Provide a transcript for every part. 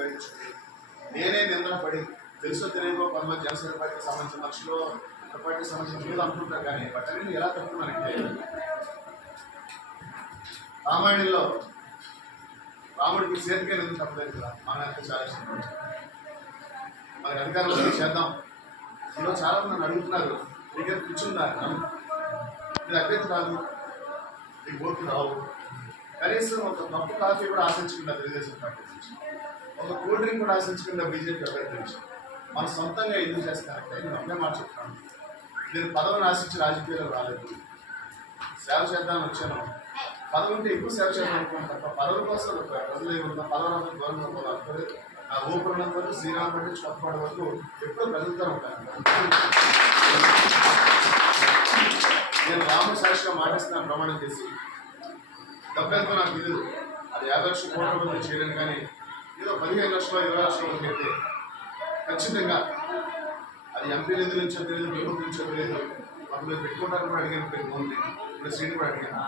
గ్రహించింది. నేనే నిందన పడి తెలుసో తెలియకో కొంతమంది జనసేన పార్టీకి సంబంధించిన మనుషులు పార్టీకి సంబంధించిన మీరు అనుకుంటారు. కానీ వాటిని ఎలా తప్పుతున్నానంటే, రామాయణంలో రాముడికి చేతికే ఎందుకు తప్పలేదు కదా, మన ఎంత చాలా ఇష్టం. మనకి అధికారంలో చేద్దాం. ఈరోజు చాలా మంది నన్ను అడుగుతున్నారు, దగ్గర కూర్చున్నారు, ఇది అభ్యర్థి రాదు, నీకు ఓట్లు రావు. కనీసం ఒక కప్పు కాఫీ కూడా ఆశించకుండా తెలుగుదేశం పార్టీ నుంచి, ఒక కూల్ డ్రింక్ కూడా ఆశించకుండా బీజేపీ అభ్యర్థి నుంచి మన సొంతంగా ఎందుకు చేస్తానంటే, నేను అప్పుడే మాట చెప్తాను, నేను పదవిని ఆశించి రాజకీయాలకు రాలేదు, సేవ చేద్దామని వచ్చాను. పదవి ఉంటే ఎక్కువ సేవ చేద్దాం అనుకున్నాను తప్ప పదవి కోసం ప్రజలు ఏమన్నా పదవి గౌరవం అనుకోలేదు. నా ఊపిరినంత వరకు శ్రీరామ్ పట్టి కొత్తపాటి వరకు ఎప్పుడూ ప్రజలతో ఉంటాను. నేను రాముడు సాక్షిగా మాటిస్తున్నాను ప్రమాణం చేసి, డబ్బెంతో నాకు తెలియదు, అది 50 లక్షల కోట్ల మంది చేయలేను. కానీ ఏదో 15 లక్షలు 20 లక్షల మంది అయితే ఖచ్చితంగా అది ఎంపీ నిధుల నుంచో తెలియదు, ప్రభుత్వం నుంచో తెలియదు, వాళ్ళు పెట్టుకుంటారని కూడా అడిగాను. పెట్టుకుంది ఇప్పుడు శ్రీని కూడా అడిగాను.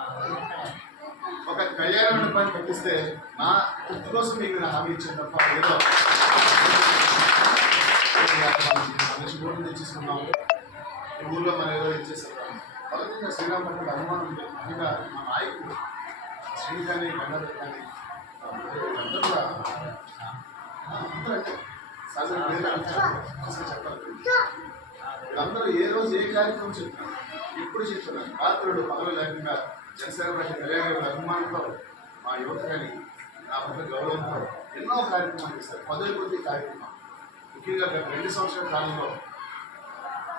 ఒక కళ్యాణ మండపాన్ని కట్టిస్తే నా గుర్తు కోసం మీకు నేను హామీ ఇచ్చాను తప్ప ఏదో మంచి ఓట్లు తెచ్చేసుకున్నాము, ఈ ఊళ్ళో మనం ఏదో ఇచ్చేస్తున్నాము. మొదటిగా శ్రీరామ్ పట్ల అనుమానం ఉంది. ముఖ్యంగా మా నాయకుడు శ్రీని కానీ గంగాధర్ కానీ అందరూ కూడా అందరూ అంటే సహజంగా చెప్పాలి. వీళ్ళందరూ ఏ రోజు ఏ కార్యక్రమం చెప్తున్నారు, ఎప్పుడు చెప్తున్నారు, రాత్రుడు పగలు లేకుండా జనసేన పార్టీ కళ్యాణ అభిమానంతో మా యువత కానీ నా పట్ల గౌరవంతో ఎన్నో కార్యక్రమాలు ఇస్తారు. 10 కొద్ది కార్యక్రమం. ముఖ్యంగా 2 సంవత్సరాల కాలంలో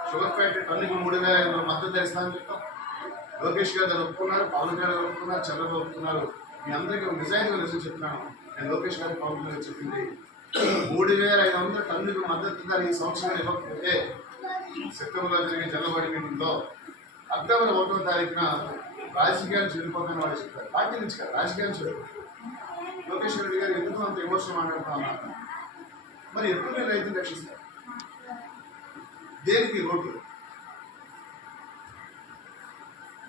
షుగర్ ఫ్యాక్టరీ టన్నుకు 3,500 మద్దతు ధరిస్తానని చెప్తాం. లోకేష్ గారు దాన్ని ఒప్పుకున్నారు, పవన్ కళ్యాణ్ ఒప్పుకున్నారు, చంద్రబాబు ఒప్పుకున్నారు. మీ అందరికీ నిజాయితీగా నిజం చెప్తున్నాను. నేను లోకేష్ గారికి పవన్ కళ్యాణ్ చెప్పింది 3,500 టన్నుకు మద్దతు ధర ఈ సంవత్సరం ఇవ్వకపోతే సెప్టెంబర్లో జరిగే జనవరి మీటింగ్లో అక్టోబర్ 1వ తారీఖున రాజకీయాలు చెడిపోతాయని వాళ్ళు చెప్తారు. పార్టీ నుంచి కదా, రాజకీయాలు చెడు. లోకేష్ రెడ్డి గారు ఎందుకు అంత ఎమోషన్ మాట్లాడుతూ ఉన్నారు? మరి ఎప్పుడు నేను రైతులు రక్షిస్తారు? దేనికి రోడ్లు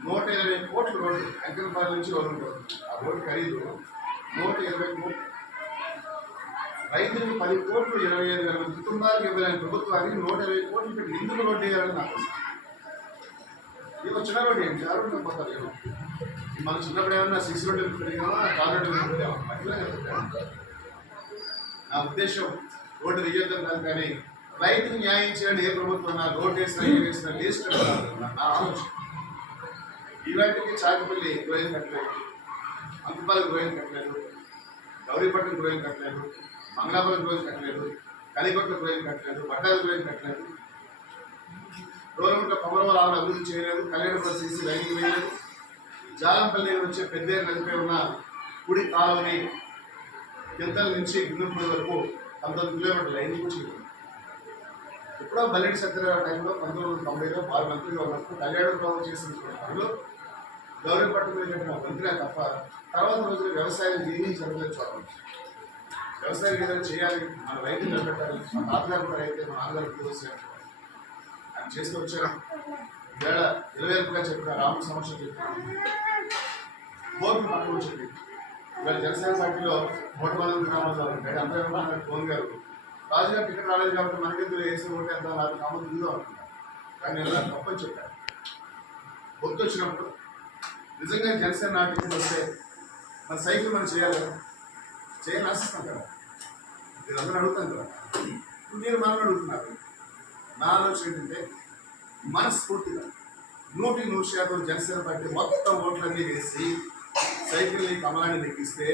120 కోట్ల రోడ్డు అంకనపాలెం నుంచి వదులుకోవాలి. ఆ రోడ్డు ఖరీదు 120 కోట్లు. రైతులకు 10 కోట్లు 25,000 మంది కుటుంబాలకు ఇవ్వలేని ప్రభుత్వానికి 120 కోట్లు పెట్టి ఎందుకు రోడ్డు వేయాలని నాకు ఇవి చిన్న రోడ్డు ఏంటి? ఆ రోడ్డు పోతారు. మనం చిన్నప్పుడు ఏమన్నా 6 రోడ్డు పెట్టామా, 4 రోడ్డు పెట్టామా? అట్లాగే పెట్టాము. నా ఉద్దేశం రోడ్డు వేయొద్దని కాదు, కానీ రైతుకు న్యాయం చేయండి. ఏ ప్రభుత్వం నా రోడ్డు వేసిన లీస్ట్ నా ఆలోచన. ఇవాటికి చాకపల్లి గ్రోయిన్ కట్టలేదు, అంతపాలెం గ్రోయిన్ కట్టలేదు, గౌరీపట్నం గ్రోయిన్ కట్టలేదు, మంగళాపురం గ్రోయిన్ కట్టలేదు, కలిపట్ల గ్రోయిన్ కట్టలేదు, బట్టాల గ్రోయిన్ కట్టలేదు, డోరముట్ల పవరవరాలను అభివృద్ధి చేయలేదు, కళ్యాణపురం సీసీ లైనింగ్ వేయలేదు, జాలంపల్లి వచ్చే పెద్దేరు నదిపై ఉన్న కుడి కాలువని కింతల నుంచి గుండెపూడి వరకు 19 కిలోమీటర్ల లైనింగ్ చేయలేదు. ఎప్పుడో బల్లెడి సత్యనారాయణ టైంలో 1990లో వారు మంత్రిగా ఉన్నప్పుడు కళ్యాణపురం చేసిన పనులు గౌరవపట్నం మీద కట్టిన మంత్రిగా తప్ప తర్వాత రోజులు వ్యవసాయం ఏమీ జరగలేదు. చూడండి, వ్యవసాయం ఏదైనా చేయాలి, మన రైతులు నిలబెట్టాలి. మా తాతగారు కూడా అయితే మా నాన్నగారు వ్యవసాయం ఆయన చేస్తూ వచ్చారు. ఈవేళ 20,000గా చెప్పిన రాముడు సమస్య చెప్తున్నాను. బోర్డు పక్కన వచ్చింది. ఇవాళ జనసేన పార్టీలో 100 గ్రామాల్లో ఉంటాయి. అందరూ ఫోన్ గారు రాజుగారు టికెట్ రాలేదు కాబట్టి మనకెందుకు వేసి ఓటేద్దాం, నాకు కామన్ ఉందో అనుకున్నాను. కానీ నేను తప్పని చెప్పాను. పొత్తు వచ్చినప్పుడు నిజంగా జనసేన నా టికెట్ వస్తే మన సైకిల్ మనం చేయాలి కదా, చేయని ఆశిస్తాం కదా, మీరు అందరూ అడుగుతాం కదా. ఇప్పుడు మీరు మనం అడుగుతున్నారు. నా ఆలోచన ఏంటంటే మనస్ఫూర్తిగా 100% జనసేన పార్టీ మొత్తం ఓట్లన్నీ వేసి సైకిల్ని కమలాన్ని లెక్కిస్తే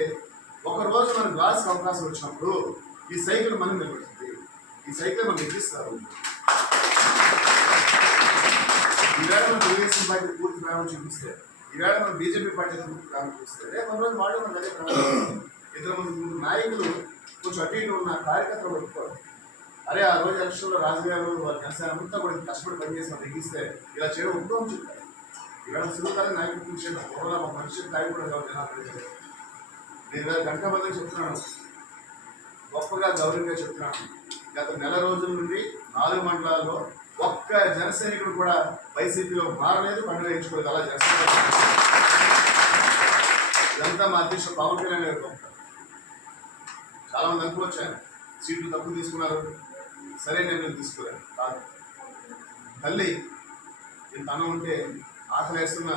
ఒకరోజు మన గ్లాస్కి అవకాశం వచ్చినప్పుడు ఈ సైకిల్ మనం నిలబడుతుంది. ఈ సైకిల్ మనం ఎక్కిస్తారు. ఈవేళ మనం తెలుగుదేశం పార్టీ పూర్తి ప్రాణం చూపిస్తే, ఈవేళ మనం బీజేపీ పార్టీ పూర్తి ప్రాణం చూపిస్తే రేపు రోజు వాళ్ళు మనకు అదే ప్రాణం. 2 మంది నాయకులు కొంచెం అటు ఇటు ఉన్న కార్యకర్తలు పెట్టుకోవాలి. అరే ఆ రోజు ఎలక్షన్లో రాజుగారు వాళ్ళ జనసేన అంతా కూడా కష్టపడి పనిచేసి మనం ఎగిస్తే ఇలా చేయడం ఉద్యోగం చెప్తారు. ఈవేళ సులువుకాలం నాయకులు చేయడం పూర్వం మా మనిషి నాయకుడు కూడా కావాలి జనాలు. నేను గంటబద్ధంగా చెప్తున్నాను, గొప్పగా గౌరవంగా చెప్తున్నాను. గత నెల రోజుల నుండి 4 మండలాల్లో ఒక్క జనసైనికుడు కూడా వైసీపీలో మారలేదు, పండుగ ఎంచుకోలేదు. అలా జనసేన ఇదంతా మా అధ్యక్షుడు పవన్ కళ్యాణ్ గారు. చాలామంది అనుకోవచ్చు ఆయన సీట్లు తక్కువ తీసుకున్నారు, సరైన నిర్ణయం తీసుకోలేదు. కాదు, తల్లి ఇంత అన్నం ఉంటే ఆకలి వేస్తున్న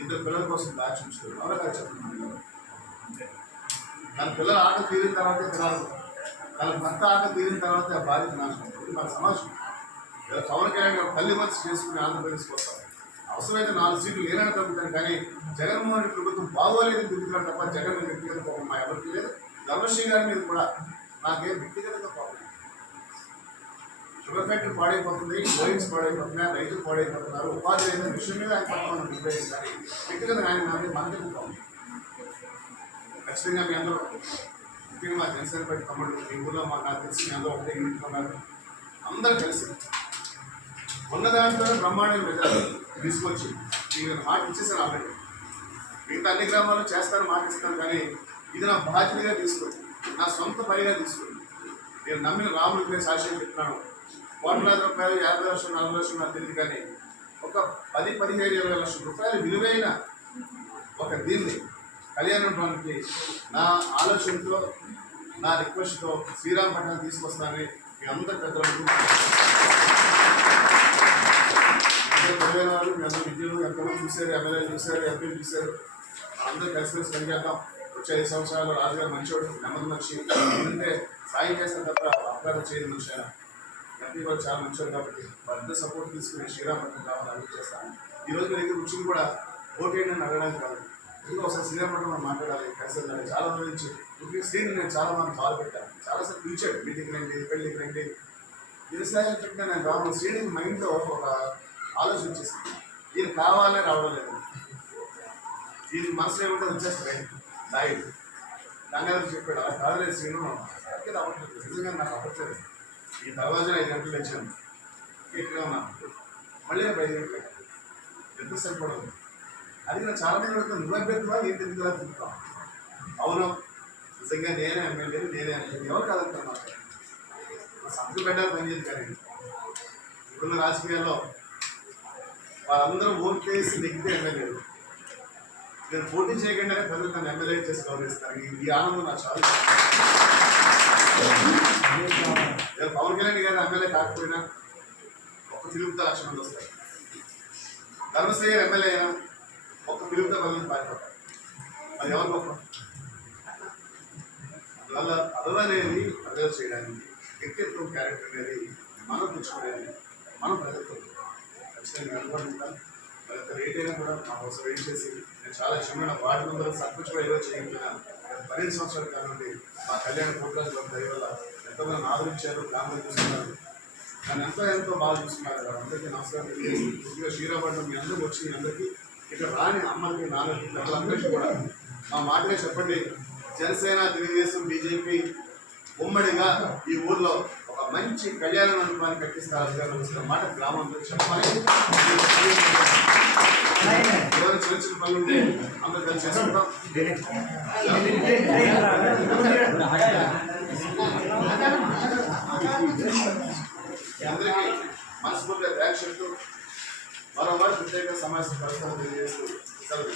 ఇద్దరు పిల్లల కోసం దాచి ఉంచుతారు. అవునా కాదు చెప్పండి. తన పిల్లల ఆకలి తీరిన తర్వాతే తినాలి, తన భర్త ఆకలి తీరిన తర్వాతే ఆ బాధ్యత నాశనం. ఇది మన సమాజం. పవన్ కళ్యాణ్ గారు తల్లి మనసు చేసుకుని ఆంధ్రప్రదేశ్కి వస్తారు. అవసరమైతే 4 సీట్లు లేనని తగ్గుతాను, కానీ జగన్మోహన్ రెడ్డి ప్రభుత్వం బాగోలేదని తిరుగుతున్నాడు తప్ప జగన్ మీద వ్యక్తిగత కోపం మా ఎవరికి లేదు. ధర్మశ్రీ గారి మీద కూడా నాకేం వ్యక్తిగతంగా కోపం. షుగర్ ఫ్యాక్టరీ పాడైపోతుంది, గోయింగ్స్ పాడైపోతున్నాయి, రైతులు పాడైపోతున్నారు, ఉపాధి లేని విషయం మీద ఆయన పక్కన నిర్ణయం. కానీ వ్యక్తిగతంగా ఆయన నాకు మనకే కోపం. ఖచ్చితంగా మీ అందరూ, ముఖ్యంగా మా జనసేన పార్టీ తమ్ముడు, మీ ఊళ్ళో నాకు తెలిసి మీ అందరూ ఒకటే ఇంటున్నారు. అందరూ కలిసి ఉన్న దాంట్లో బ్రహ్మాండమైన ప్రజలు తీసుకొచ్చి నేను మాట ఇచ్చేసాను ఆల్రెడీ. మిగతా అన్ని గ్రామాల్లో చేస్తాను, మాట ఇస్తాను, కానీ ఇది నా బాధ్యతగా తీసుకొని, నా సొంత పనిగా తీసుకొని, నేను నమ్మిన రాముడికి సాక్ష్యం చెప్తున్నాను. కోట్లాది రూపాయలు, 50 లక్షలు, 40 లక్షలు నాకు తెలియదు, కానీ ఒక 10, 15, 20 లక్షల రూపాయలు విలువైన ఒక దీన్ని కళ్యాణానికి నా ఆలోచనతో, నా రిక్వెస్ట్తో శ్రీరామపట్నం తీసుకొస్తానని మీ అందరి పెద్దలకు, తెలివైన వాళ్ళు, మీ అందరూ విద్యులు ఎంతమంది చూశారు, ఎమ్మెల్యేలు చూశారు, ఎంపీలు చూశారు, అందరూ కలిసి పనిచేద్దాం. వచ్చే 5 సంవత్సరాలు రాజుగారు మంచివాడు, నెమ్మది మనిషి, ఎందుకంటే సాయం చేస్తాను తప్ప అపకారం చేయని మనిషి. ఆయన ఎంపీ కూడా చాలా మంచివాడు కాబట్టి పెద్ద సపోర్ట్ తీసుకుని శ్రీరామపట్నం కావాలని అభివృద్ధి చేస్తాను. ఈరోజు మీ దగ్గర వచ్చింది కూడా ఓటేయండి అని అడగడానికి కాదు, ఎందుకు ఒకసారి శ్రీరామపట్నం మనం మాట్లాడాలి, కలిసి వెళ్ళాలి. చాలా రోజుల నుంచి శ్రీని నేను చాలా మంది కాల్ పెట్టాను, చాలాసార్లు పిలిచాడు, మీటింగ్ రండి, పెళ్ళికి రండి. వ్యవసాయం పెట్టిన నేను రావడం శ్రీని మైండ్లో ఒక ఆలోచన వచ్చేసింది, ఈయన కావాలనే రావడం లేదు, ఈయన మనసులో ఏమంటే వచ్చేస్తాయి దాయుడు. గంగాధర్ చెప్పాడు, అలా కాదలేదు శ్రీను, అక్కడికి అవ్వట్లేదు, నిజంగా నాకు అవ్వట్లేదు. ఈ దర్వాజా 5 గంటలు వచ్చాను, ఇక్కడ ఉన్నాను, మళ్ళీ 5 గంటలు ఎంత సరిపడదు. అది నేను చాలా మంది అడుగుతాను, నువ్వు అభ్యర్థివా ఏంటి ఎందుకు తిరుగుతాం. అవును, నిజంగా నేనే ఎమ్మెల్యే, నేనే ఎమ్మెల్యే, ఎవరు కాదంటారు. నాకు సంతకం పెట్టాలి పనిచేది, కానీ ఇప్పుడున్న రాజకీయాల్లో వాళ్ళందరూ ఓట్లు వేసి నెగ్గితే ఎమ్మెల్యేలు, నేను పోటీ చేయకుండానే ప్రజలు నన్ను ఎమ్మెల్యే చేసి గౌరవిస్తారు. ఈ ఆనందం నాకు చాలా. పవన్ కళ్యాణ్ గారు ఎమ్మెల్యే కాకపోయినా ఒక్క తిరుగుతా 1,00,000 మంది వస్తారు. ధర్మశ్రీ గారు ఎమ్మెల్యే అయినా ఒక్క తిరుగుతా ప్రజలు పారిపోతారు. అది ఎవరు గొప్ప? అందువల్ల పదవి అనేది ప్రజలు చేయడానికి, వ్యక్తిత్వం, క్యారెక్టర్ అనేది మనం తెచ్చుకోలేదు. మనం ప్రజలతో ఖచ్చితంగా అనుకుంటాం. మరి రేట్ అయినా కూడా మా కోసం వెయిట్ చేసి, నేను చాలా చిన్న వార్డు మెంబర్ సర్పంచ్ కూడా ఈరోజు చేయకపోయినా 12 సంవత్సరాల కాలం నుండి మా కళ్యాణ కోట్లాది దయ వల్ల ఎంతోమంది ఆదరించారు, గ్రామాలు చూస్తున్నారు, నన్ను ఎంతో బాగా చూస్తున్నారు. అందరికీ నమస్కారం తెలియజేసి, కొద్దిగా శ్రీరామపట్నం మీ అందరికీ వచ్చి, మీ అందరికీ ఇక్కడ రాని అమ్మలకి, నాన్నకి, పిల్లలందరికీ కూడా మా మాటగా చెప్పండి. జనసేన, తెలుగుదేశం, బీజేపీ ఉమ్మడిగా ఈ ఊర్లో ఒక మంచి కళ్యాణ మండపాన్ని కట్టిస్తారు మాట గ్రామంలో చెప్పాలి. ఎవరు చిన్న చిన్న పనులు ఉంటే అందరూ కలిసి చేసుకుంటాం. అందరికీ మనస్ఫూర్తిగా థ్యాంక్స్ చెప్తూ మరోమారు ప్రత్యేక సమావేశం పరిస్థితులు తెలియజేస్తూ సెలవు.